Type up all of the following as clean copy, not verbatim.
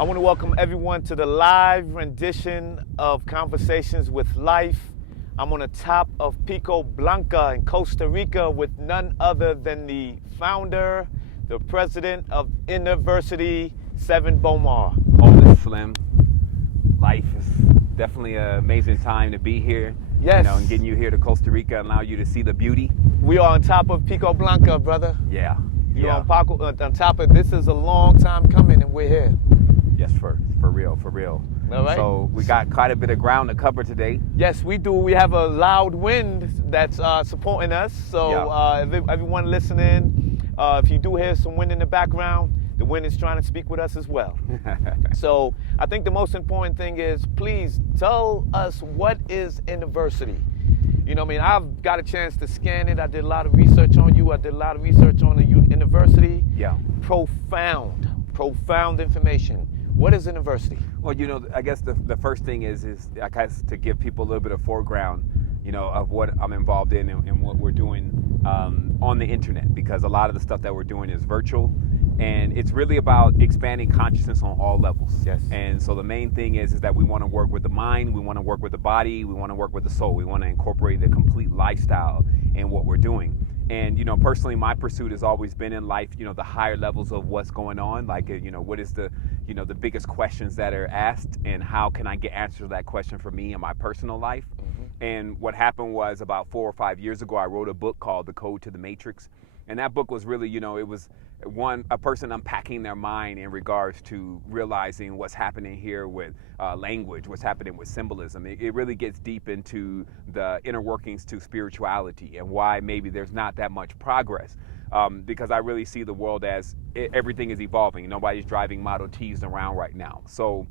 I want to welcome everyone to the live rendition of Conversations with Life. I'm on the top of Pico Blanca in Costa Rica with none other than the founder, the president of University, Sevan Bomar. Holy Slim, life is definitely an amazing time to be here. Yes. And getting you here to Costa Rica allow you to see the beauty. We are on top of Pico Blanca, brother. Yeah. You're on top of, this is a long time coming and we're here. Yes, for real. All right. So we got quite a bit of ground to cover today. Yes, we do. We have a loud wind that's supporting us. So everyone listening, if you do hear some wind in the background, the wind is trying to speak with us as well. So I think the most important thing is, please tell us, what is University? You know what I mean? I've got a chance to scan it. I did a lot of research on you. I did a lot of research on the University. Yeah. Profound information. What is University? Well, I guess the first thing is I guess to give people a little bit of foreground, of what I'm involved in and what we're doing on the internet, because a lot of the stuff that we're doing is virtual, and it's really about expanding consciousness on all levels. Yes. And so the main thing is that we want to work with the mind, we want to work with the body, we want to work with the soul. We want to incorporate the complete lifestyle in what we're doing. And, personally, my pursuit has always been in life, the higher levels of what's going on. Like, what is the biggest questions that are asked, and how can I get answers to that question for me in my personal life? Mm-hmm. And what happened was, about 4 or 5 years ago, I wrote a book called The Code to the Matrix. And that book was really, it was a person unpacking their mind in regards to realizing what's happening here with language, what's happening with symbolism. It really gets deep into the inner workings to spirituality and why maybe there's not that much progress. Because I really see the world as everything is evolving. Nobody's driving Model Ts around right now. So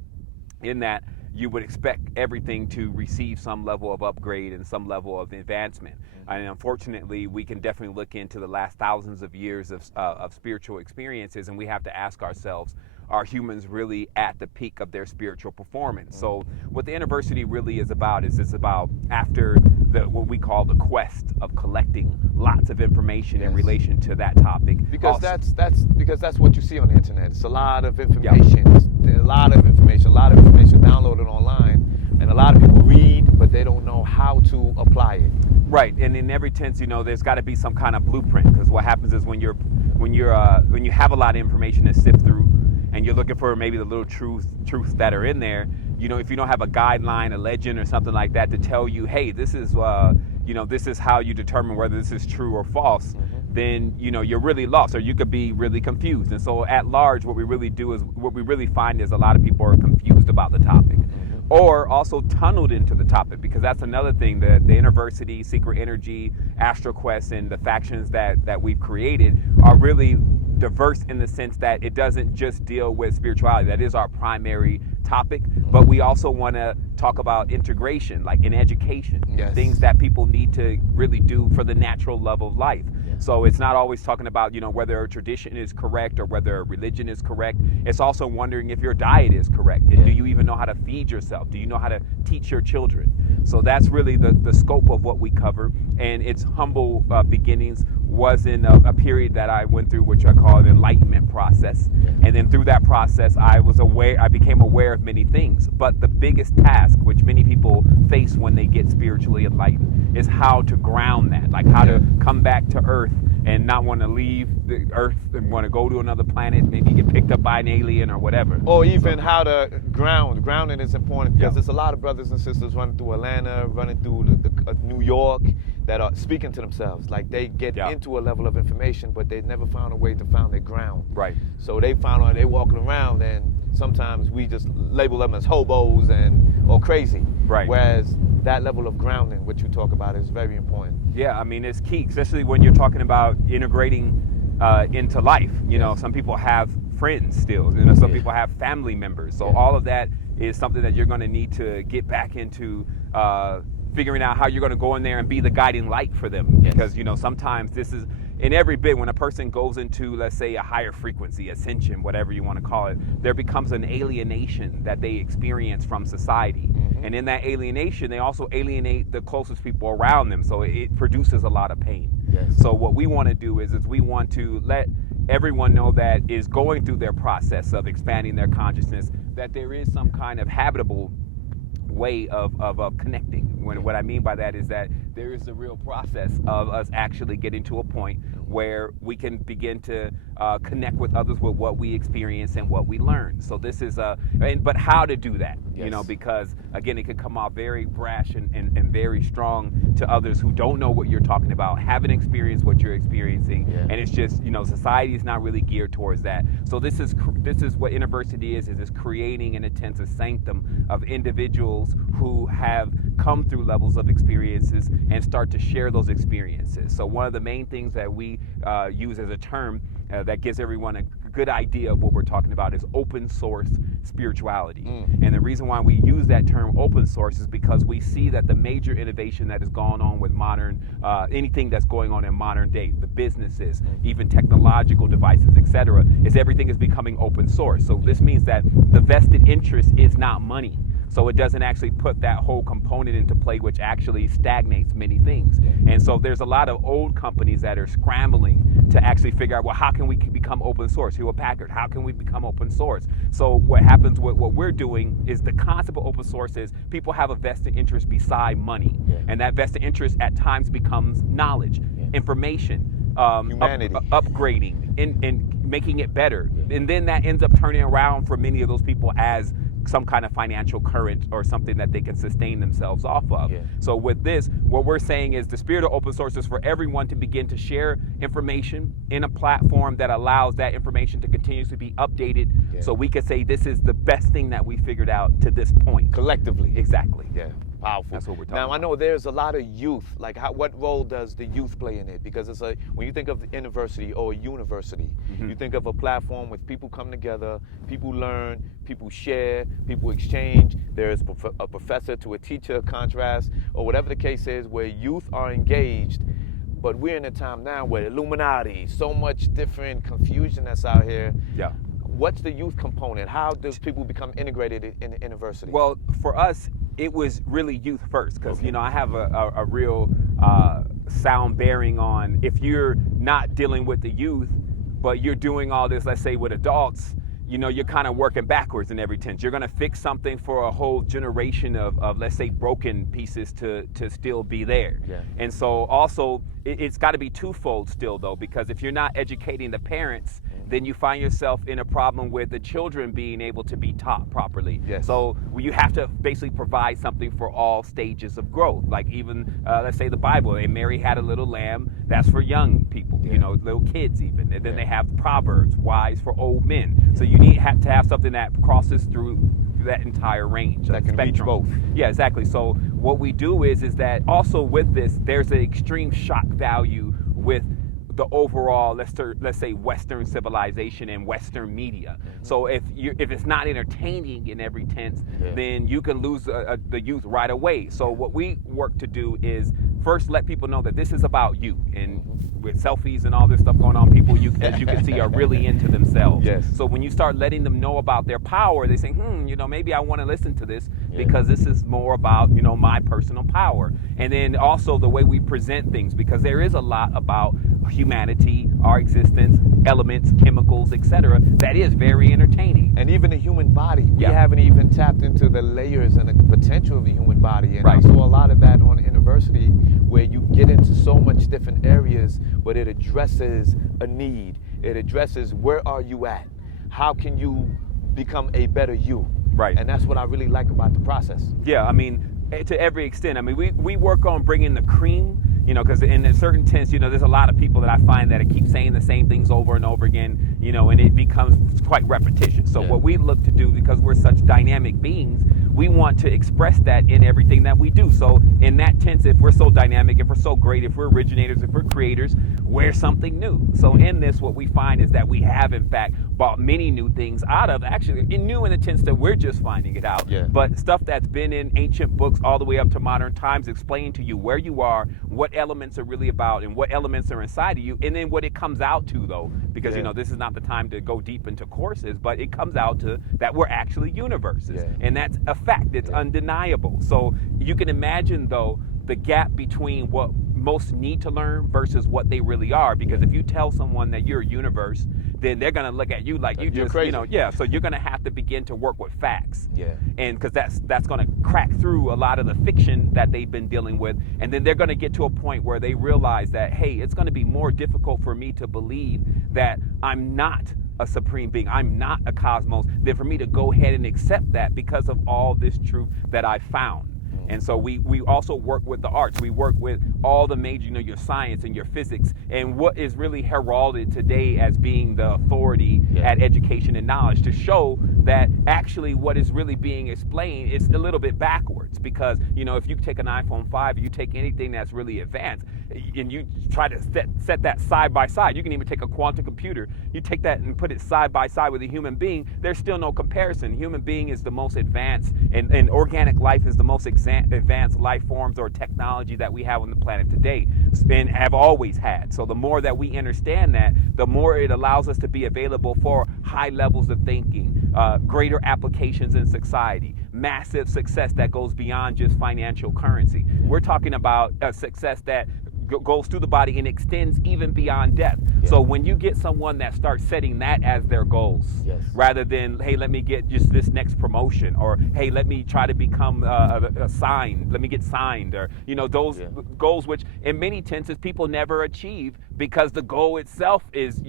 in that, you would expect everything to receive some level of upgrade and some level of advancement. Mm-hmm. And unfortunately, we can definitely look into the last thousands of years of spiritual experiences, and we have to ask ourselves, are humans really at the peak of their spiritual performance? Mm-hmm. So what the University really is about is about after what we call the quest of collecting lots of information in relation to that topic. Because that's what you see on the internet. It's a lot of information. A lot of information downloaded online, and a lot of people read, but they don't know how to apply it. Right, and in every tense, there's got to be some kind of blueprint, because what happens is when you have a lot of information to sift through, and you're looking for maybe the little truths that are in there, if you don't have a guideline, a legend, or something like that to tell you, hey, this is this is how you determine whether this is true or false. Mm-hmm. Then you're really lost, or you could be really confused. And so at large, what we really find is a lot of people are confused about the topic. Mm-hmm. Or also tunneled into the topic, because that's another thing. The University, Secret Energy, AstroQuest, and the factions that we've created are really diverse in the sense that it doesn't just deal with spirituality. That is our primary topic, but we also want to talk about integration, like in education, things that people need to really do for the natural love of life. So it's not always talking about, whether a tradition is correct or whether a religion is correct. It's also wondering if your diet is correct. And do you even know how to feed yourself? Do you know how to teach your children? So that's really the scope of what we cover. And its humble beginnings was in a period that I went through, which I call an enlightenment process. And then through that process, I became aware of many things. But the biggest task, which many people face when they get spiritually enlightened, is how to ground that, like how to come back to Earth and not want to leave the Earth and want to go to another planet, maybe get picked up by an alien or whatever. Or even how to ground. Grounding is important, because there's a lot of brothers and sisters running through Atlanta, running through the New York, that are speaking to themselves. Like, they get into a level of information, but they never found a way to find their ground. Right. So they found out they're walking around, and sometimes we just label them as hobos or crazy. Right. Whereas that level of grounding, what you talk about, is very important. Yeah, I mean, it's key, especially when you're talking about integrating into life. Some people have friends still. Some people have family members. So all of that is something that you're going to need to get back into figuring out how you're going to go in there and be the guiding light for them. Because, sometimes this is, in every bit, when a person goes into, let's say, a higher frequency, ascension, whatever you want to call it, there becomes an alienation that they experience from society. Mm-hmm. And in that alienation, they also alienate the closest people around them. So it produces a lot of pain. Yes. So what we want to do is we want to let everyone know that is going through their process of expanding their consciousness, that there is some kind of habitable way of connecting. What I mean by that is that there is a real process of us actually getting to a point where we can begin to connect with others with what we experience and what we learn. So this is but how to do that, Yes. because again, it could come off very brash and very strong to others who don't know what you're talking about, haven't experienced what you're experiencing, and it's just, society is not really geared towards that. So this is what university is it's creating an intensive sanctum of individuals who have come through levels of experiences and start to share those experiences. So one of the main things that we use as a term that gives everyone a good idea of what we're talking about is open source spirituality. And the reason why we use that term open source is because we see that the major innovation that has gone on with modern, anything that's going on in modern day, the businesses, even technological devices, etc., is everything is becoming open source. So this means that the vested interest is not money. So it doesn't actually put that whole component into play, which actually stagnates many things. And so there's a lot of old companies that are scrambling to actually figure out, well, how can we become open source? Hewlett Packard, how can we become open source? So what happens with what we're doing is the concept of open source is people have a vested interest beside money. And that vested interest at times becomes knowledge, information, humanity, upgrading, and making it better. And then that ends up turning around for many of those people as some kind of financial current or something that they can sustain themselves off of. So with this, what we're saying is the spirit of open source is for everyone to begin to share information in a platform that allows that information to continuously be updated, so we can say this is the best thing that we figured out to this point. Collectively. Exactly. Powerful. That's what we're talking now, about. I know there's a lot of youth. Like, what role does the youth play in it? Because it's when you think of the university or a university, you think of a platform with people come together, people learn, people share, people exchange. There's a professor to a teacher contrast, or whatever the case is, where youth are engaged. But we're in a time now where Illuminati, so much different confusion that's out here. What's the youth component? How does people become integrated in the university? Well, for us, it was really youth first, because I have a real sound bearing on if you're not dealing with the youth, but you're doing all this, let's say, with adults, you're kind of working backwards in every sense. You're going to fix something for a whole generation of let's say, broken pieces to still be there. And so also, it's got to be twofold still, though, because if you're not educating the parents, then you find yourself in a problem with the children being able to be taught properly. So you have to basically provide something for all stages of growth. Like even, let's say the Bible, and Mary had a little lamb, that's for young people, little kids even. And then they have Proverbs, wise for old men. So you have to have something that crosses through that entire range. That can reach both. Yeah, exactly. So what we do is that also with this, there's an extreme shock value with the overall, let's say, Western civilization and Western media. So if it's not entertaining in every tense, then you can lose the youth right away. So what we work to do is first let people know that this is about you, and with selfies and all this stuff going on, people, as you can see, are really into themselves. So when you start letting them know about their power, they say, maybe I want to listen to this because this is more about, my personal power. And then also the way we present things, because there is a lot about humanity, our existence, elements, chemicals, etc., that is very entertaining. And even the human body. We haven't even tapped into the layers and the potential of the human body. And I saw a lot of that on the university, where you get into so much different areas, but it addresses a need. It addresses, where are you at? How can you become a better you? And that's what I really like about the process. I mean, to every extent. I mean, we work on bringing the cream, because in a certain sense, there's a lot of people that I find that keep saying the same things over and over again, and it becomes quite repetitious. So what we look to do, because we're such dynamic beings, we want to express that in everything that we do. So in that sense, if we're so dynamic, if we're so great, if we're originators, if we're creators, we're something new. So in this, what we find is that we have, in fact, brought many new things out of, actually, new in the sense that we're just finding it out, but stuff that's been in ancient books all the way up to modern times, explaining to you where you are, what elements are really about, and what elements are inside of you, and then what it comes out to, though, because, this is not the time to go deep into courses, but it comes out to that we're actually universes, and that's a fact. It's undeniable. So you can imagine, though, the gap between what most need to learn versus what they really are. Because if you tell someone that you're a universe, then they're gonna look at you like you just, crazy. So you're gonna have to begin to work with facts. Yeah. And because that's gonna crack through a lot of the fiction that they've been dealing with, and then they're gonna get to a point where they realize that, hey, it's gonna be more difficult for me to believe that I'm not a supreme being, I'm not a cosmos, than for me to go ahead and accept that because of all this truth that I found. And so we also work with the arts. We work with all the major, your science and your physics, and what is really heralded today as being the authority at education and knowledge, to show that actually what is really being explained is a little bit backwards. Because, if you take an iPhone 5, you take anything that's really advanced, and you try to set that side by side. You can even take a quantum computer. You take that and put it side by side with a human being. There's still no comparison. Human being is the most advanced, and organic life is the most advanced life forms or technology that we have on the planet today, and have always had. So the more that we understand that, the more it allows us to be available for high levels of thinking, greater applications in society, massive success that goes beyond just financial currency. We're talking about a success that goes through the body and extends even beyond death. So when you get someone that starts setting that as their goals, rather than, hey, let me get just this next promotion, or hey, let me try to become signed, let me get signed, or those goals, which in many tenses people never achieve, because the goal itself is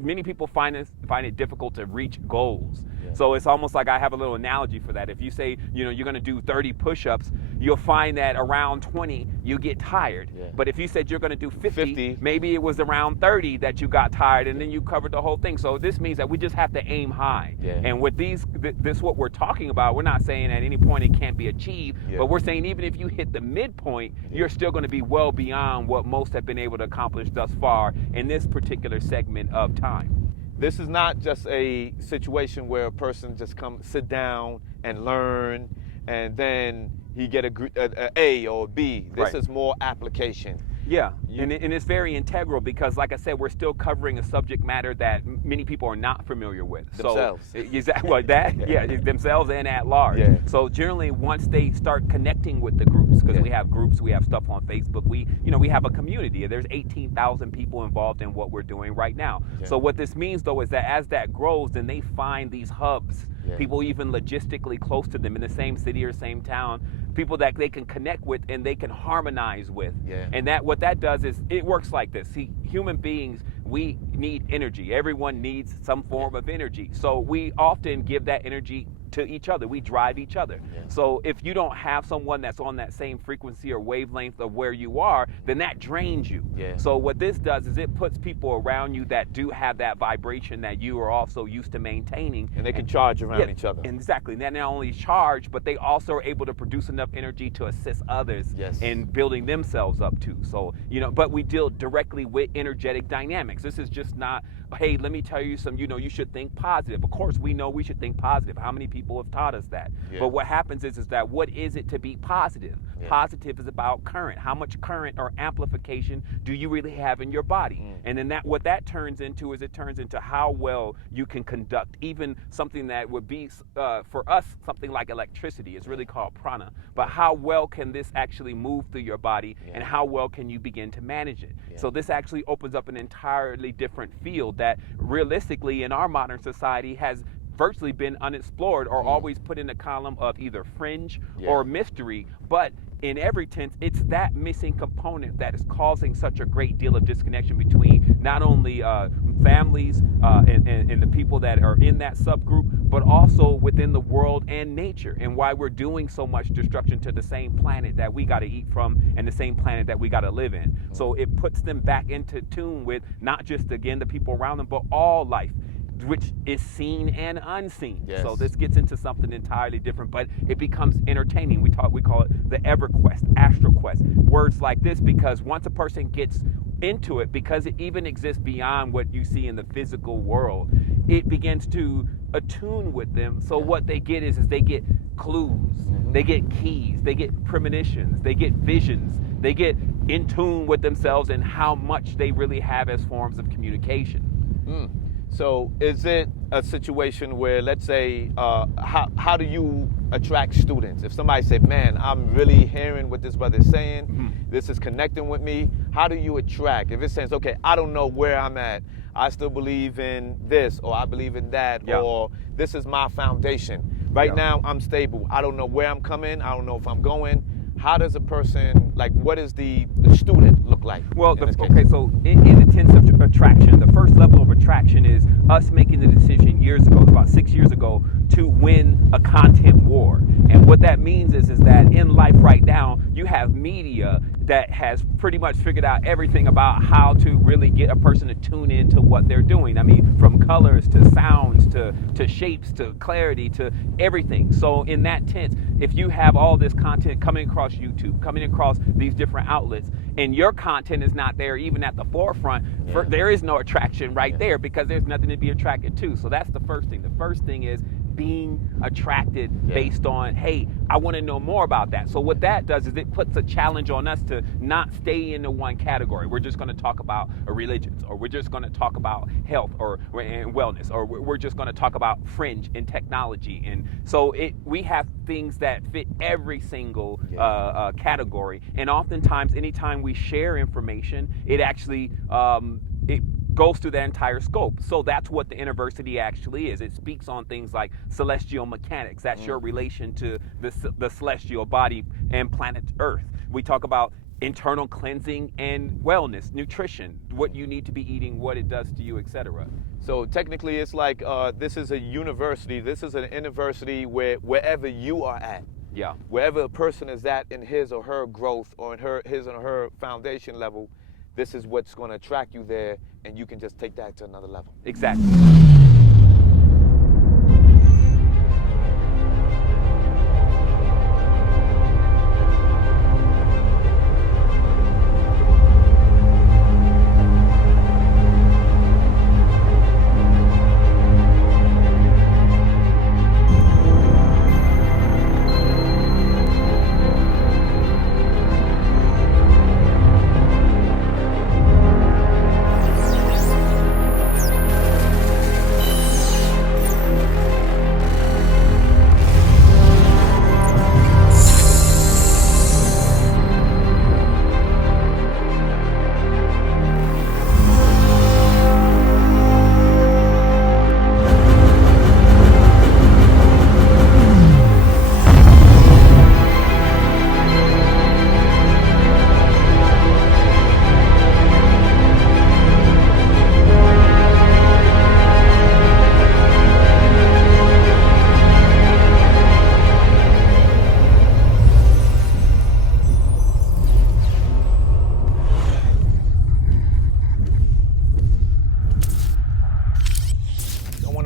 many people find it difficult to reach goals. So it's almost like, I have a little analogy for that. If you say, you're going to do 30 push-ups, you'll find that around 20 you get tired. But if you said you're going to do 50, maybe it was around 30 that you got tired, and then you covered the whole thing. So this means that we just have to aim high. And with this what we're talking about, we're not saying at any point it can't be achieved, but we're saying even if you hit the midpoint, you're still going to be well beyond what most have been able to accomplish thus far in this particular segment of time. This is not just a situation where a person just sit down and learn, and then he get a A or a B. This is more application. Yeah, and it's very integral, because, like I said, we're still covering a subject matter that many people are not familiar with. Themselves. Themselves and at large. So generally, once they start connecting with the groups, because we have groups, we have stuff on Facebook, we have a community. There's 18,000 people involved in what we're doing right now. So what this means, though, is that as that grows, then they find these hubs, people even logistically close to them in the same city or same town, people that they can connect with and they can harmonize with. And what that does is, it works like this. See, human beings, we need energy. Everyone needs some form of energy. So we often give that energy to each other. We drive each other. So if you don't have someone that's on that same frequency or wavelength of where you are, then that drains you. So what this does is it puts people around you that do have that vibration that you are also used to maintaining. And they can charge around each other. Exactly. They're not only charge, but they also are able to produce enough energy to assist others in building themselves up too. So, but we deal directly with energetic dynamics. This is just not, hey, let me tell you some, you should think positive. Of course, we know we should think positive. How many people have taught us that? But what happens is that, what is it to be positive? Positive is about current. How much current or amplification do you really have in your body? And then what that turns into is, it turns into how well you can conduct even something that would be, for us, something like electricity. It's really called prana. But how well can this actually move through your body, and how well can you begin to manage it? So this actually opens up an entirely different field that realistically in our modern society has virtually been unexplored, or always put in a column of either fringe or mystery. But in every tense, it's that missing component that is causing such a great deal of disconnection between not only families and the people that are in that subgroup, but also within the world and nature, and why we're doing so much destruction to the same planet that we got to eat from and the same planet that we got to live in. So it puts them back into tune with not just, again, the people around them, but all life, which is seen and unseen. So this gets into something entirely different, but it becomes entertaining. We call it the EverQuest, AstroQuest, words like this, because once a person gets into it, because it even exists beyond what you see in the physical world, it begins to attune with them. So what they get is they get clues, they get keys, they get premonitions, they get visions, they get in tune with themselves and how much they really have as forms of communication. So is it a situation where, let's say, how do you attract students? If somebody said, man, I'm really hearing what this brother is saying, this is connecting with me, how do you attract? If it says, okay, I don't know where I'm at, I still believe in this, or I believe in that, or this is my foundation. Right now, I'm stable. I don't know where I'm coming. I don't know if I'm going. How does a person, like, what does the student look like? Well, okay, so in the sense of attraction, the first level of attraction is us making the decision years ago, about 6 years ago, to win a content war. And what that means is that in life right now, you have media that has pretty much figured out everything about how to really get a person to tune into what they're doing. I mean, from colors to sounds to shapes to clarity to everything. So in that sense, if you have all this content coming across YouTube, coming across these different outlets, and your content is not there even at the forefront, there is no attraction right there, because there's nothing to be attracted to. So that's the first thing. The first thing is being attracted based on, hey, I want to know more about that. So what that does is it puts a challenge on us to not stay into one category. We're just going to talk about religions, or we're just going to talk about health or and wellness, or we're just going to talk about fringe and technology. And so we have things that fit every single category. And oftentimes, anytime we share information, it actually it goes through the entire scope. So that's what the university actually is. It speaks on things like celestial mechanics. That's your relation to the celestial body and planet Earth. We talk about internal cleansing and wellness, nutrition, what you need to be eating, what it does to you, etc. So technically, it's like this is a university. This is an university where wherever you are at, wherever a person is at in his or her growth, or in his or her foundation level, this is what's going to attract you there, and you can just take that to another level. Exactly.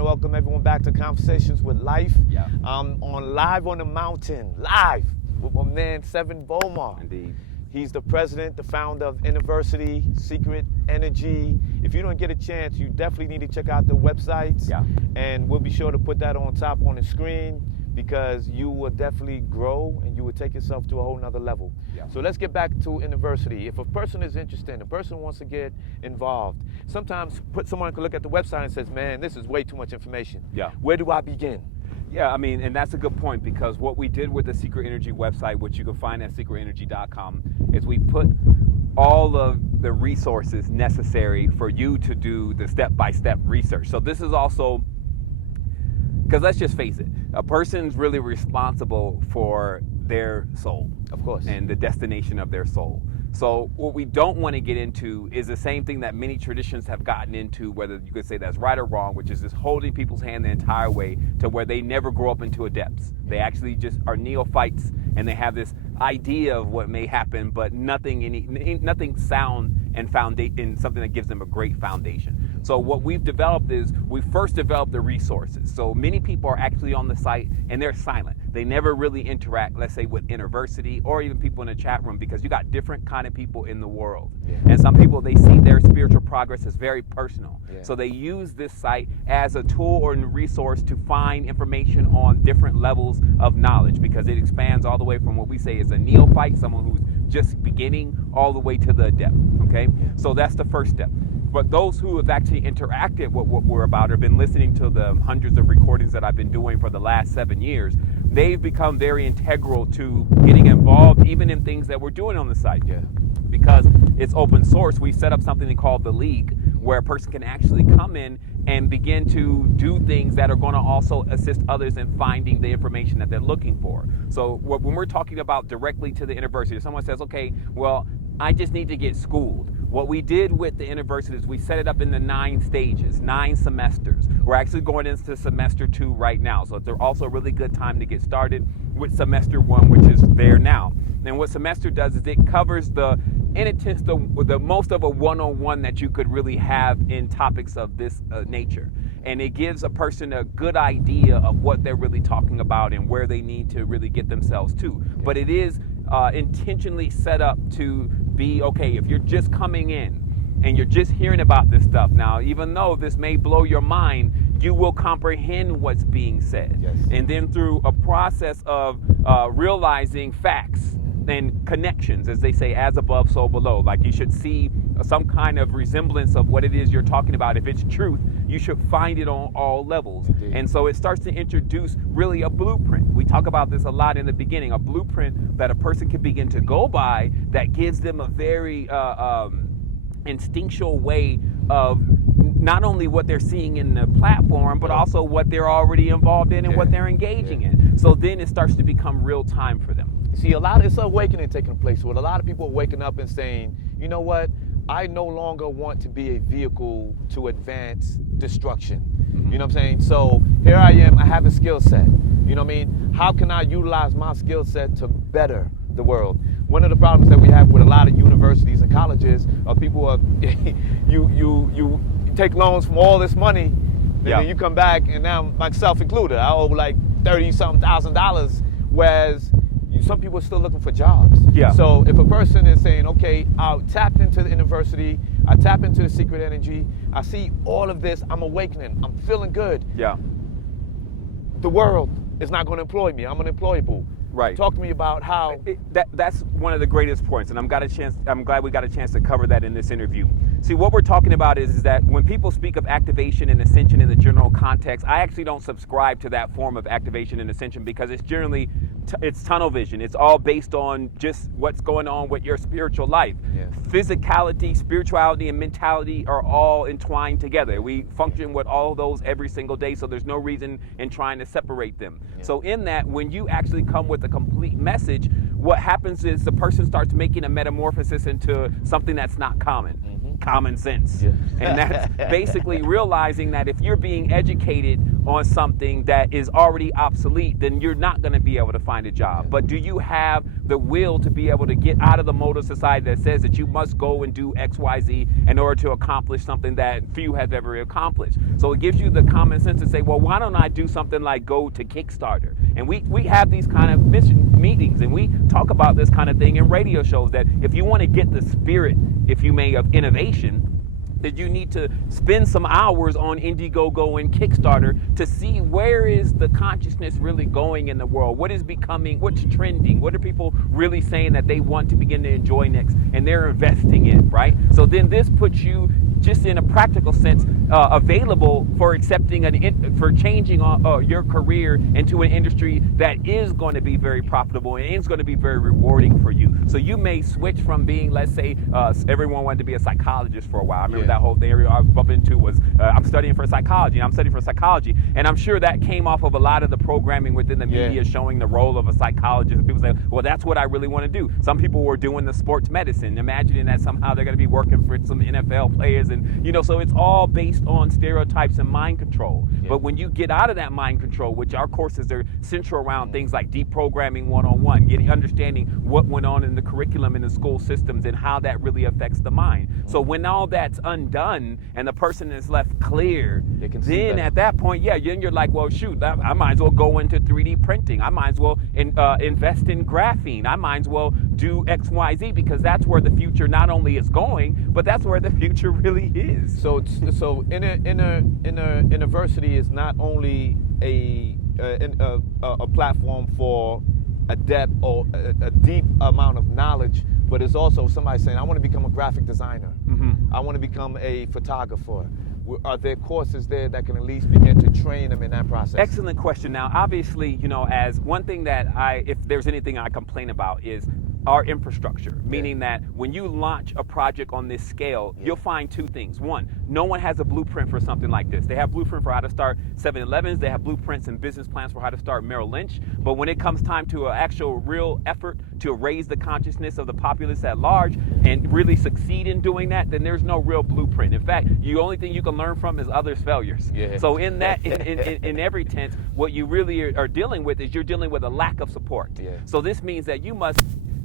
Welcome everyone back to Conversations with Life. I'm on Live on the Mountain, live with my man Sevan Bomar. Indeed. He's the president, the founder of University, Secret Energy. If you don't get a chance, you definitely need to check out the websites. And we'll be sure to put that on top on the screen, because you will definitely grow and you will take yourself to a whole nother level. So let's get back to University. If a person is interested, a person wants to get involved, sometimes someone can look at the website and says, man, this is way too much information. Where do I begin? I mean, and that's a good point, because what we did with the Secret Energy website, which you can find at secretenergy.com, is we put all of the resources necessary for you to do the step-by-step research. So this is also, because let's just face it, a person's really responsible for their soul, of course, and the destination of their soul. So what we don't want to get into is the same thing that many traditions have gotten into, whether you could say that's right or wrong, which is just holding people's hand the entire way to where they never grow up into adepts. They actually just are neophytes, and they have this idea of what may happen, but nothing sound and foundation, something that gives them a great foundation. So what we've developed is, we first developed the resources. So many people are actually on the site and they're silent. They never really interact, let's say, with University or even people in the chat room, because you got different kind of people in the world. And some people, they see their spiritual progress as very personal. So they use this site as a tool or a resource to find information on different levels of knowledge, because it expands all the way from what we say is a neophyte, someone who's just beginning, all the way to the adept. Okay, so that's the first step. But those who have actually interacted with what we're about, or been listening to the hundreds of recordings that I've been doing for the last 7 years, they've become very integral to getting involved even in things that we're doing on the site. Yeah. Because it's open source, we set up something called the League, where a person can actually come in and begin to do things that are going to also assist others in finding the information that they're looking for. So when we're talking about directly to the university, if someone says, okay, well, I just need to get schooled. What we did with the university is we set it up in the 9 stages, 9 semesters. We're actually going into semester 2 right now. So it's also a really good time to get started with semester 1, which is there now. And what semester does is it covers the most of a one-on-one that you could really have in topics of this nature. And it gives a person a good idea of what they're really talking about and where they need to really get themselves to. But it is intentionally set up to be, okay, if you're just coming in and you're just hearing about this stuff now, even though this may blow your mind, you will comprehend what's being said. Yes. And then through a process of realizing facts and connections, as they say, as above, so below. Like you should see some kind of resemblance of what it is you're talking about. If it's truth, you should find it on all levels. Indeed. And so it starts to introduce really a blueprint. We talk about this a lot in the beginning, a blueprint that a person can begin to go by that gives them a very instinctual way of not only what they're seeing in the platform, but also what they're already involved in and what they're engaging in. So then it starts to become real time for them. See, it's awakening taking place with a lot of people waking up and saying, you know what, I no longer want to be a vehicle to advance destruction. Mm-hmm. You know what I'm saying? So here I am, I have a skill set. You know what I mean? How can I utilize my skill set to better the world? One of the problems that we have with a lot of universities and colleges are people are, you take loans from all this money, and then you come back, and now myself included, I owe like $30-something thousand, whereas some people are still looking for jobs. Yeah. So if a person is saying, okay, I tapped into the university, I tap into the secret energy, I see all of this, I'm awakening, I'm feeling good. Yeah. The world is not going to employ me. I'm unemployable. Right. Talk to me about how that's one of the greatest points, and I'm glad we got a chance to cover that in this interview. See, what we're talking about is that when people speak of activation and ascension in the general context, I actually don't subscribe to that form of activation and ascension because it's generally it's tunnel vision. It's all based on just what's going on with your spiritual life. Yeah. Physicality, spirituality, and mentality are all entwined together. We function with all of those every single day, so there's no reason in trying to separate them. Yeah. So in that, when you actually come with a complete message, what happens is the person starts making a metamorphosis into something that's not common. Mm-hmm. Common sense. Yeah. And that's basically realizing that if you're being educated on something that is already obsolete, then you're not going to be able to find a job. But do you have the will to be able to get out of the mode of society that says that you must go and do X, Y, Z in order to accomplish something that few have ever accomplished? So it gives you the common sense to say, well, why don't I do something like go to Kickstarter? And we have these kind of meetings, and we talk about this kind of thing in radio shows, that if you want to get the spirit, if you may, of innovation, that you need to spend some hours on Indiegogo and Kickstarter to see where is the consciousness really going in the world, what is becoming, what's trending, what are people really saying that they want to begin to enjoy next, and they're investing in, right? So then this puts you just in a practical sense available for accepting for changing your career into an industry that is going to be very profitable and is going to be very rewarding for you. So you may switch from being, let's say, everyone wanted to be a psychologist for a while. I remember that whole thing I bumped into was I'm studying for psychology, and I'm sure that came off of a lot of the programming within the media showing the role of a psychologist. People say, well, that's what I really want to do. Some people were doing the sports medicine, imagining that somehow they're going to be working for some NFL players, and so it's all based on stereotypes and mind control. But when you get out of that mind control, which our courses are central around things like deprogramming 101, understanding what went on in the curriculum in the school systems and how that really affects the mind. So when all that's undone and the person is left clear, then at that point, then you're like, well, shoot, I might as well go into 3D printing. I might as well invest in graphene. I might as well do X, Y, Z, because that's where the future not only is going, but that's where the future really is. So university is not only a platform for a depth or a deep amount of knowledge, but it's also somebody saying, I want to become a graphic designer. Mm-hmm. I want to become a photographer. Are there courses there that can at least begin to train them in that process? Excellent question. Now, obviously, you know, as one thing that if there's anything I complain about is our infrastructure, meaning that when you launch a project on this scale, you'll find two things. One, no one has a blueprint for something like this. They have blueprint for how to start 7-Elevens. They have blueprints and business plans for how to start Merrill Lynch. But when it comes time to an actual real effort to raise the consciousness of the populace at large and really succeed in doing that, then there's no real blueprint. In fact, the only thing you can learn from is others' failures. Yeah. So in that, in every tense, what you really are dealing with is you're dealing with a lack of support. Yeah. So this means that you must,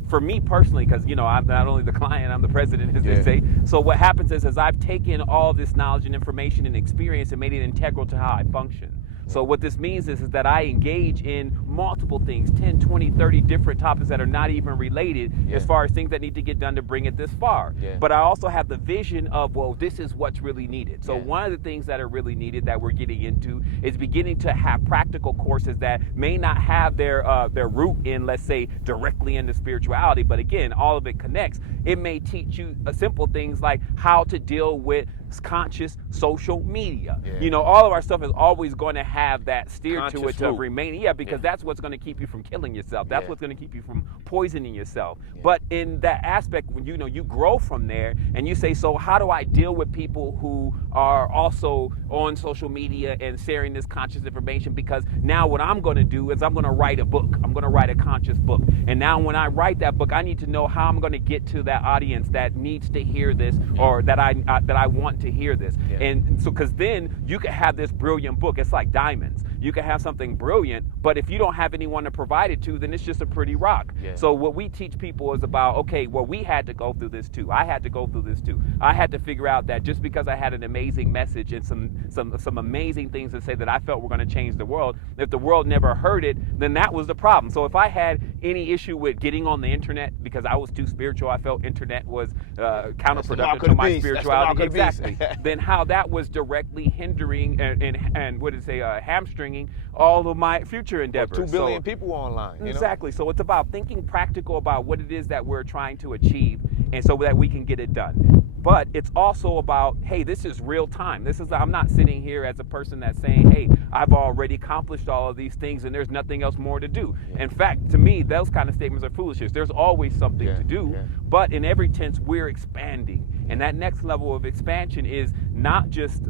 for me personally, because you know I'm not only the client, I'm the president, as they say. So what happens is I've taken all this knowledge and information and experience and made it integral to how I function. So what this means is that I engage in multiple things, 10, 20, 30 different topics that are not even related as far as things that need to get done to bring it this far. But I also have the vision of, well, this is what's really needed. So one of the things that are really needed that we're getting into is beginning to have practical courses that may not have their root in, let's say, directly into spirituality. But again, all of it connects. It may teach you simple things like how to deal with conscious social media. You know, all of our stuff is always going to have that steer Conscious to it to root. remain. Because that's what's going to keep you from killing yourself. That's what's going to keep you from poisoning yourself. But in that aspect, when you know you grow from there and you say, so how do I deal with people who are also on social media and sharing this conscious information? Because now what I'm going to do is I'm going to write a book. I'm going to write a conscious book. And now when I write that book, I need to know how I'm going to get to that audience that needs to hear this or that I want to hear this. And so, because then you can have this brilliant book. It's like diamonds. You can have something brilliant, but if you don't have anyone to provide it to, then it's just a pretty rock. So what we teach people is about, okay, well, we had to go through this too. I had to go through this too. I had to figure out that just because I had an amazing message and some amazing things to say that I felt were going to change the world, if the world never heard it, then that was the problem. So if I had any issue with getting on the internet because I was too spiritual, I felt internet was counterproductive to my spirituality. Exactly. Then how that was directly hindering and what did it say, hamstringing all of my future endeavors. 2 billion people online. Exactly. So it's about thinking practical about what it is that we're trying to achieve, and so that we can get it done. But it's also about, hey, this is real time. I'm not sitting here as a person that's saying, hey, I've already accomplished all of these things and there's nothing else more to do. In fact, to me, those kind of statements are foolishness. There's always something to do, but in every tense, we're expanding. And that next level of expansion is not just,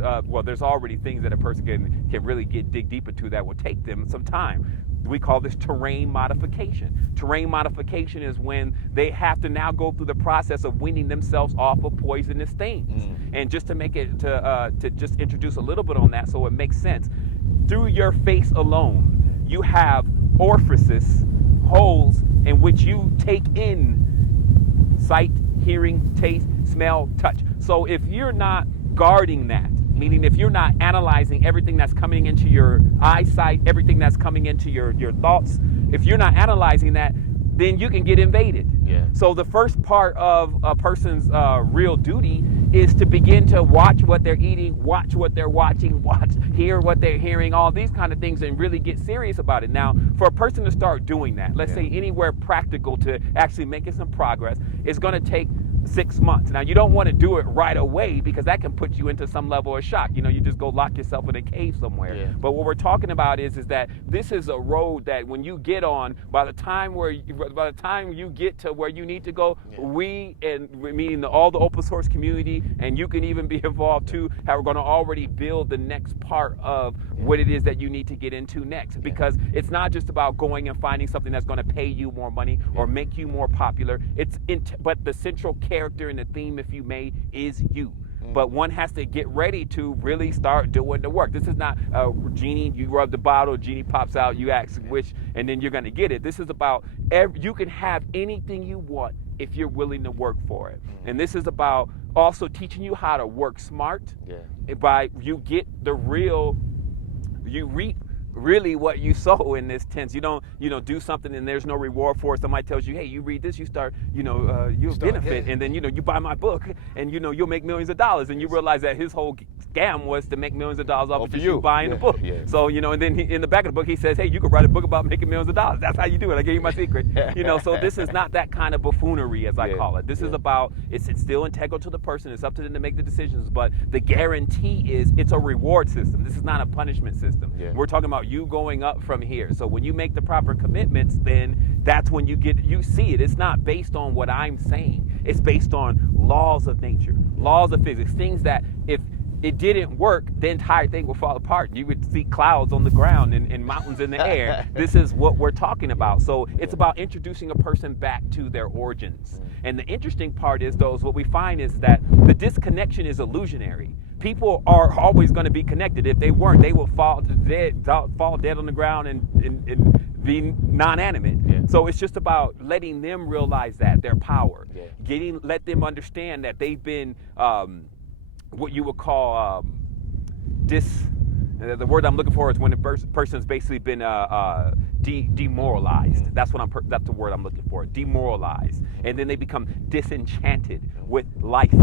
there's already things that a person can really dig deep into that will take them some time. We call this terrain modification. Terrain modification is when they have to now go through the process of weaning themselves off of poisonous things. And just to make it, to just introduce a little bit on that so it makes sense, through your face alone, you have orifices, holes in which you take in sight, hearing, taste, smell, touch. So if you're not guarding that, meaning if you're not analyzing everything that's coming into your eyesight, everything that's coming into your thoughts, if you're not analyzing that, then you can get invaded. So the first part of a person's real duty is to begin to watch what they're eating, watch what they're watching, hear what they're hearing, all these kind of things, and really get serious about it. Now, for a person to start doing that, let's say anywhere practical to actually making some progress, it's going to take 6 months. Now, you don't want to do it right away because that can put you into some level of shock. You just go lock yourself in a cave somewhere. But what we're talking about is that this is a road that when you get on, by the time you get to where you need to go, meaning all the open source community, and you can even be involved too, we're going to already build the next part of what it is that you need to get into next. Because it's not just about going and finding something that's going to pay you more money or make you more popular. But the central character and the theme, if you may, is you. But one has to get ready to really start doing the work. This is not a genie, you rub the bottle, genie pops out, you ask which, and then you're going to get it. This is about, you can have anything you want if you're willing to work for it. And this is about also teaching you how to work smart. By you reap really what you sow in this tense. You don't, do something and there's no reward for it. Somebody tells you, hey, you read this, you start, you'll benefit, and then, you buy my book, and, you'll make millions of dollars, and you realize that his whole scam was to make millions of dollars off of just you buying the book. Yeah. So, and then in the back of the book, he says, hey, you could write a book about making millions of dollars. That's how you do it. I gave you my secret. So this is not that kind of buffoonery, as I call it. This is about, it's still integral to the person. It's up to them to make the decisions, but the guarantee is it's a reward system. This is not a punishment system. Yeah. We're talking about you going up from here. So when you make the proper commitments, then that's when you see it. It's not based on what I'm saying. It's based on laws of nature, laws of physics, things that if it didn't work, the entire thing will fall apart. You would see clouds on the ground and mountains in the air. This is what we're talking about. So it's about introducing a person back to their origins. And the interesting part is, what we find is that the disconnection is illusionary. People are always going to be connected. If they weren't, they will fall dead on the ground and be non-animate. Yeah. So it's just about letting them realize that their power. Yeah. Let them understand that they've been what you would call the word I'm looking for is when a person's basically been demoralized. That's the word I'm looking for. Demoralized, and then they become disenchanted with life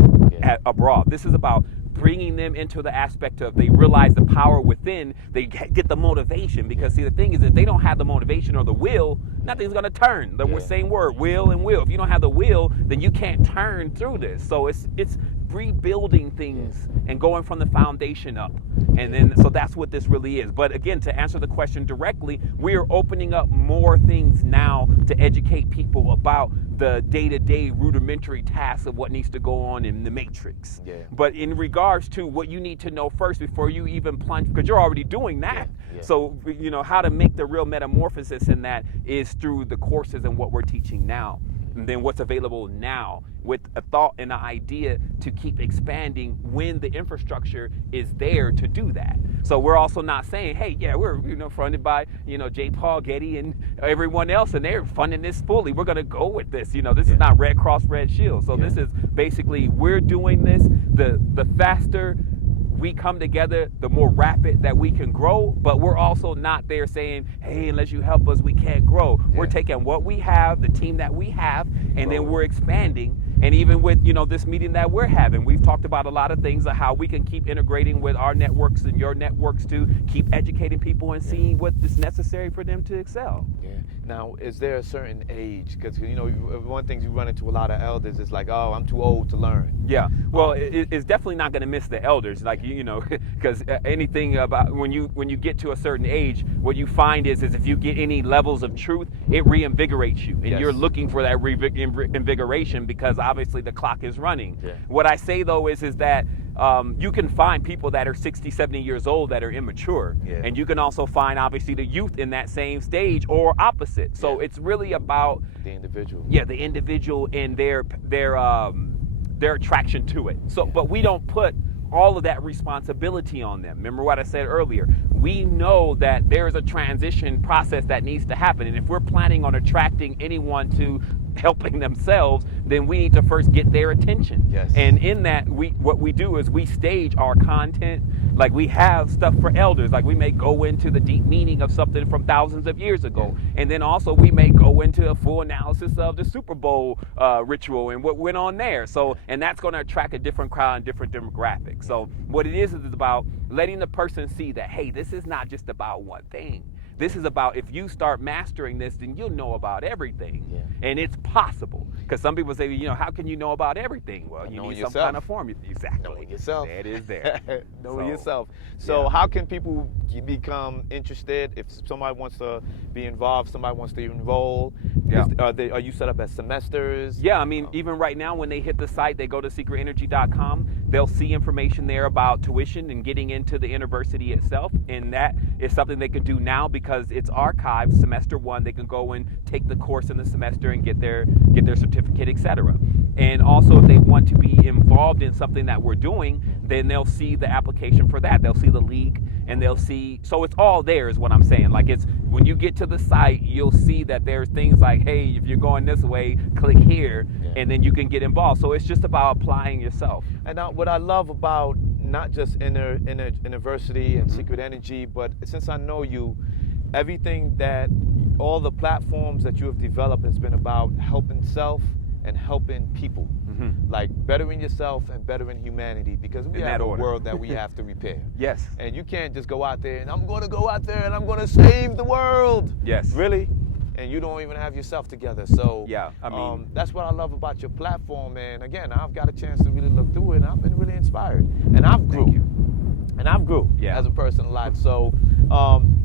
abroad. This is about bringing them into the aspect of they realize the power within. They get the motivation, because see, the thing is, if they don't have the motivation or the will, nothing's going to turn. The same word, will and will. If you don't have the will, then you can't turn through this. So it's rebuilding things and going from the foundation up. And then, so that's what this really is. But again, to answer the question directly, we're opening up more things now to educate people about the day-to-day rudimentary tasks of what needs to go on in the matrix. Yeah. But in regards to what you need to know first before you even plunge, because you're already doing that. Yeah. Yeah. So, how to make the real metamorphosis in that is through the courses and what we're teaching now. And then what's available now, with a thought and an idea to keep expanding when the infrastructure is there to do that. So we're also not saying, hey, we're funded by J. Paul Getty and everyone else, and they're funding this fully. We're going to go with this. This is not Red Cross, Red Shield. So this is basically, we're doing this. The faster we come together, the more rapid that we can grow, but we're also not there saying, hey, unless you help us, we can't grow. Yeah. We're taking what we have, the team that we have, and then we're expanding. And even with, this meeting that we're having, we've talked about a lot of things of how we can keep integrating with our networks and your networks to keep educating people and seeing what is necessary for them to excel. Yeah. Now, is there a certain age? Because, one thing you run into a lot of elders is like, oh, I'm too old to learn. Yeah. Well, it's definitely not going to miss the elders, like, because anything about when you get to a certain age, what you find is if you get any levels of truth, it reinvigorates you. And you're looking for that invigoration because obviously the clock is running. Yeah. What I say, though, is that you can find people that are 60, 70 years old that are immature. Yeah. And you can also find, obviously, the youth in that same stage or opposite. So it's really about the individual. Yeah, the individual and their attraction to it. So, but we don't put all of that responsibility on them. Remember what I said earlier. We know that there is a transition process that needs to happen. And if we're planning on attracting anyone to helping themselves, then we need to first get their attention. Yes. And in that, what we do is we stage our content. Like, we have stuff for elders. Like, we may go into the deep meaning of something from thousands of years ago. And then also we may go into a full analysis of the Super Bowl ritual and what went on there. So, and that's going to attract a different crowd and different demographic. So what it is about letting the person see that, hey, this is not just about one thing. This is about, if you start mastering this, then you'll know about everything. Yeah. And it's possible. Because some people say, how can you know about everything? Well, you need some kind of formula. Exactly. Knowing yourself. That is there. Knowing yourself. So how can people become interested? If somebody wants to be involved, somebody wants to enroll, are you set up as semesters? Yeah, I mean, even right now when they hit the site, they go to secretenergy.com, they'll see information there about tuition and getting into the university itself. And that is something they can do now because it's archived. Semester 1, they can go and take the course in the semester and get their certificate, etc. And also, if they want to be involved in something that we're doing, then they'll see the application for that. They'll see the league, and they'll see. So it's all there, is what I'm saying. Like, it's when you get to the site, you'll see that there's things like, hey, if you're going this way, click here, and then you can get involved. So it's just about applying yourself. And now, what I love about not just university and Secret Energy, but since I know you, everything that all the platforms that you have developed has been about helping self and helping people, like bettering yourself and bettering humanity, because we have a world that we have to repair. Yes. And you can't just go out there and I'm going to go out there and I'm going to save the world. Yes. Really? And you don't even have yourself together. So yeah, I mean, that's what I love about your platform. And again, I've got a chance to really look through it, and I've been really inspired. And I've grew. As a person in life. So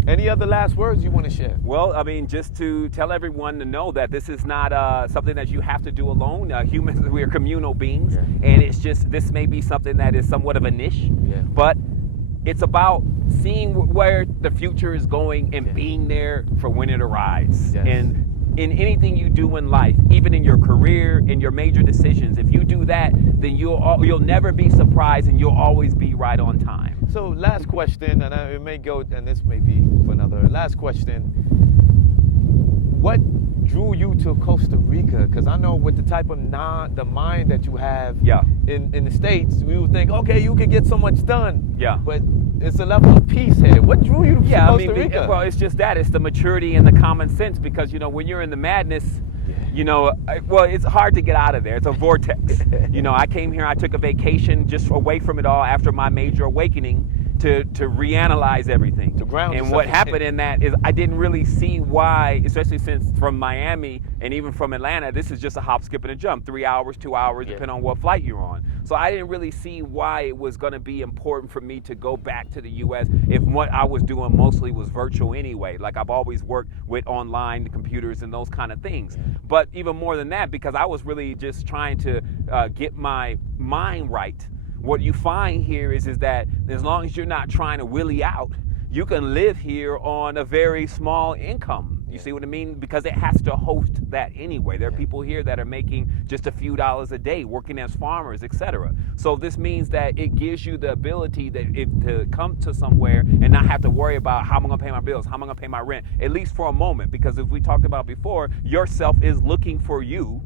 any other last words you want to share? Well, I mean, just to tell everyone to know that this is not something that you have to do alone. Humans, we are communal beings, and it's just, this may be something that is somewhat of a niche, but it's about seeing where the future is going and being there for when it arrives. And in anything you do in life, even in your career, in your major decisions, if you do that, then you'll never be surprised, and you'll always be right on time. So last question, and it may go, and this may be for another. Last question, what drew you to Costa Rica? Because I know with the type of the mind that you have in the States, we would think, okay, you can get so much done. Yeah. But it's a level of peace here. What drew you to Costa Rica? Well, it's just that. It's the maturity and the common sense, because, you know, when you're in the madness, you know, well, it's hard to get out of there. It's a vortex. You know, I came here, I took a vacation just away from it all after my major awakening to reanalyze everything. To ground and what happened in that is I didn't really see why, especially since from Miami and even from Atlanta, this is just a hop, skip, and a jump, 3 hours, 2 hours, depending on what flight you're on. So I didn't really see why it was going to be important for me to go back to the U.S. if what I was doing mostly was virtual anyway. Like, I've always worked with online computers and those kind of things. But even more than that, because I was really just trying to get my mind right. What you find here is that as long as you're not trying to willy out, you can live here on a very small income. You see what I mean? Because it has to host that anyway. There are people here that are making just a few dollars a day, working as farmers, etc. So this means that it gives you the ability to come to somewhere and not have to worry about how am I going to pay my bills, how am I going to pay my rent, at least for a moment. Because as we talked about before, yourself is looking for you.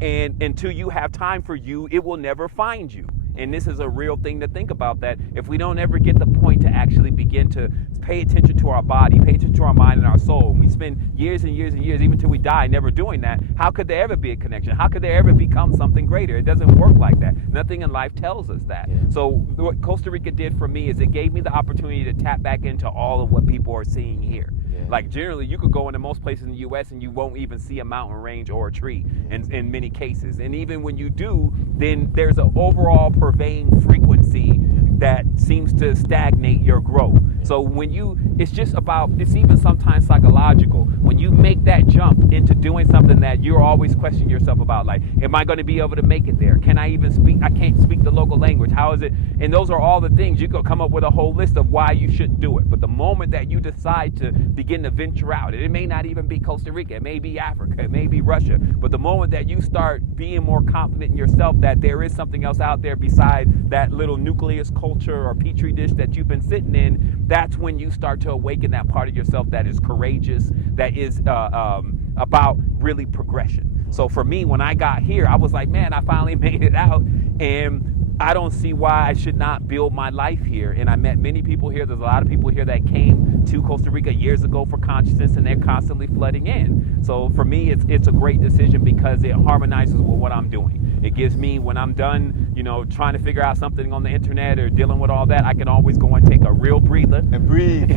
And until you have time for you, it will never find you. And this is a real thing to think about, that if we don't ever get the point to actually begin to pay attention to our body, pay attention to our mind and our soul, and we spend years and years and years, even until we die, never doing that, how could there ever be a connection? How could there ever become something greater? It doesn't work like that. Nothing in life tells us that. So what Costa Rica did for me is it gave me the opportunity to tap back into all of what people are seeing here. Like, generally, you could go into most places in the U.S. and you won't even see a mountain range or a tree in many cases. And even when you do, then there's an overall pervading frequency that seems to stagnate your growth. So when it's just about, it's even sometimes psychological. When you make that jump into doing something that you're always questioning yourself about, like, am I going to be able to make it there? Can I even speak? I can't speak the local language. How is it? And those are all the things. You could come up with a whole list of why you shouldn't do it. But the moment that you decide to begin to venture out, and it may not even be Costa Rica, it may be Africa, it may be Russia, but the moment that you start being more confident in yourself that there is something else out there beside that little nucleus culture or petri dish that you've been sitting in, that's when you start to awaken that part of yourself that is courageous, that is about really progression. So for me, when I got here, I was like, man, I finally made it out, and I don't see why I should not build my life here. And I met many people here. There's a lot of people here that came to Costa Rica years ago for consciousness, and they're constantly flooding in. So for me, it's a great decision because it harmonizes with what I'm doing. It gives me, when I'm done, you know, trying to figure out something on the internet or dealing with all that, I can always go and take a real breather and breathe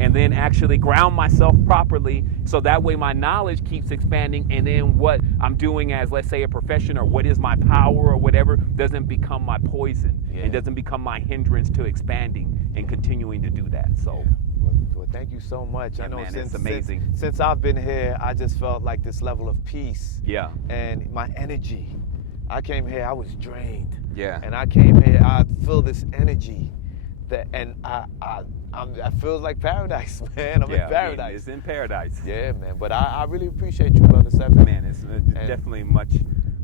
and then actually ground myself properly, so that way my knowledge keeps expanding, and then what I'm doing as, let's say, a profession, or what is my power or whatever, doesn't become my poison. It doesn't become my hindrance to expanding and continuing to do that. So well, thank you so much. I know, man, it's amazing. Since I've been here, I just felt like this level of peace. And my energy. I came here, I was drained. And I came here, I feel this energy I feel like paradise, man. I'm in paradise. I mean, it's in paradise. Yeah, man. But I really appreciate you, Brother Sevan. Man, it's definitely much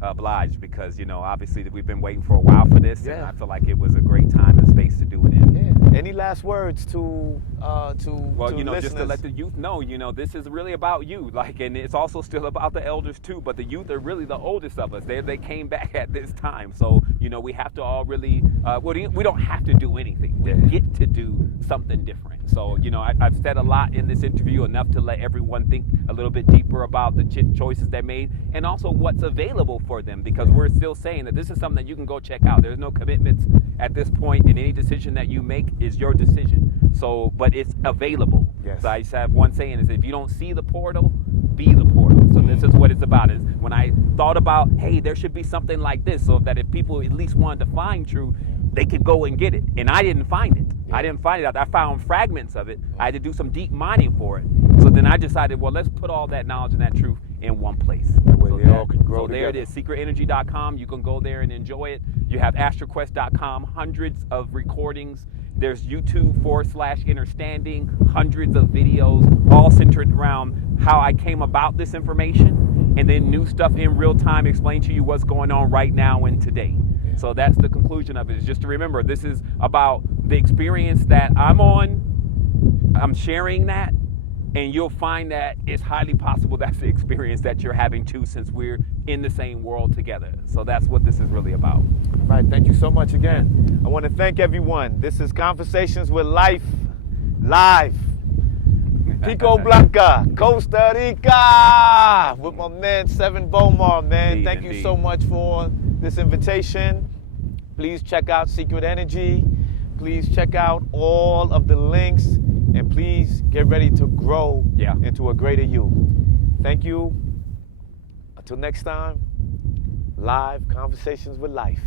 obliged, because, you know, obviously we've been waiting for a while for this, and I feel like it was a great time and space to do it in. Any last words to you know, listeners? just to let the youth know, you know, this is really about you. Like, and it's also still about the elders too, but the youth are really the oldest of us. They came back at this time. So, You know, we have to all really, we don't have to do anything. We get to do something different. So, you know, I've said a lot in this interview, enough to let everyone think a little bit deeper about the choices they made and also what's available for them, because we're still saying that this is something that you can go check out. There's no commitments at this point, and any decision that you make is your decision. So, but it's available. Yes. So I just have one saying is, if you don't see the portal, be the portal. So this is what it's about. Is when I thought about, hey, there should be something like this, so that if people at least wanted to find truth, they could go and get it. And I didn't find it. I didn't find it out. I found fragments of it. I had to do some deep mining for it. So then I decided, well, let's put all that knowledge and that truth in one place. Where they all can grow there it together. is, secretenergy.com. You can go there and enjoy it. You have astroquest.com, hundreds of recordings. There's YouTube/understanding, hundreds of videos, all centered around how I came about this information, and then new stuff in real time explain to you what's going on right now and today. So that's the conclusion of it, is just to remember, this is about the experience that I'm on. I'm sharing that, and you'll find that it's highly possible that's the experience that you're having too, since we're in the same world together. So that's what this is really about. All right, thank you so much again. I want to thank everyone. This is Conversations with Life, live. Pico Blanca, Costa Rica, with my man Sevan Bomar, man. Indeed, Thank you so much for this invitation. Please check out Secret Energy. Please check out all of the links, and please get ready to grow into a greater you. Thank you. Until next time, live Conversations with Life.